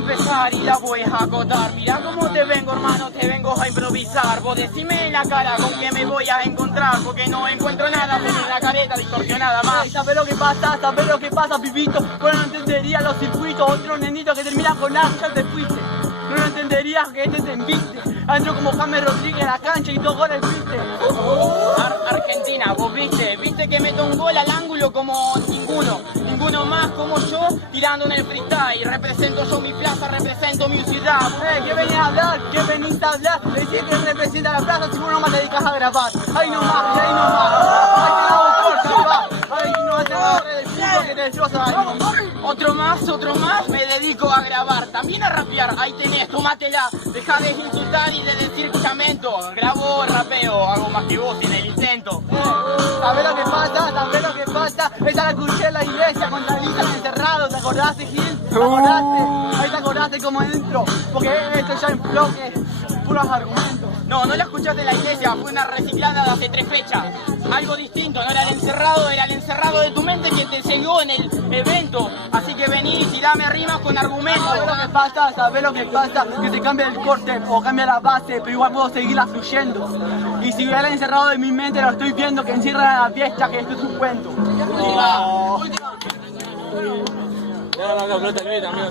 empezar y la voy a acotar. Mira cómo te vengo, hermano, te vengo a improvisar. Vos decime en la cara con qué me voy a encontrar, porque no encuentro nada, porque la careta distorsionada más. ¿Sabes lo que pasa? ¿Sabes lo que pasa, pibito? Bueno, no entendería los circuitos. Otro nenito que termina con A, ya te fuiste. No lo entenderías que este te embiste. Andro como James Rodríguez en la cancha y dos goles viste. Argentina, vos viste que meto un gol al ángulo como ninguno más como yo, tirando en el freestyle. Represento yo mi plaza, represento mi ciudad. ¿Qué venís a hablar? ¿Qué venís a hablar? Decís que representa la plaza si vos nomás te dedicas a grabar. Ahí nomás, ahí nomás. Ahí te da un corte, va. Ahí no te va a decir que te destroza ahí nomás. Otro más, me dedico a grabar, también a rapear, ahí tenés, tómatela, deja de insultar y de decir chamento, grabo, rapeo, hago más que vos en el intento. ¿Sabés lo que pasa? ¿Sabés lo que pasa? Esa la escuché en la iglesia con Talita encerrado, ¿te acordaste, Gil? ¿Te acordaste? Ahí te acordaste como entro, porque esto ya en bloque, puros argumentos. No la escuchaste en la iglesia, fue una reciclada de hace 3 fechas. Algo distinto, no era el encerrado de tu mente quien te enseñó en el evento. Así que venís y dame rimas con argumentos. ¿Sabés lo que pasa? ¿Sabés lo que pasa? Que se cambia el corte o cambia la base, pero igual puedo seguirla fluyendo. Y si hubiera encerrado de mi mente, lo estoy viendo que encierra a la fiesta, que esto es un cuento. No, no, no, no te olvides, amigos.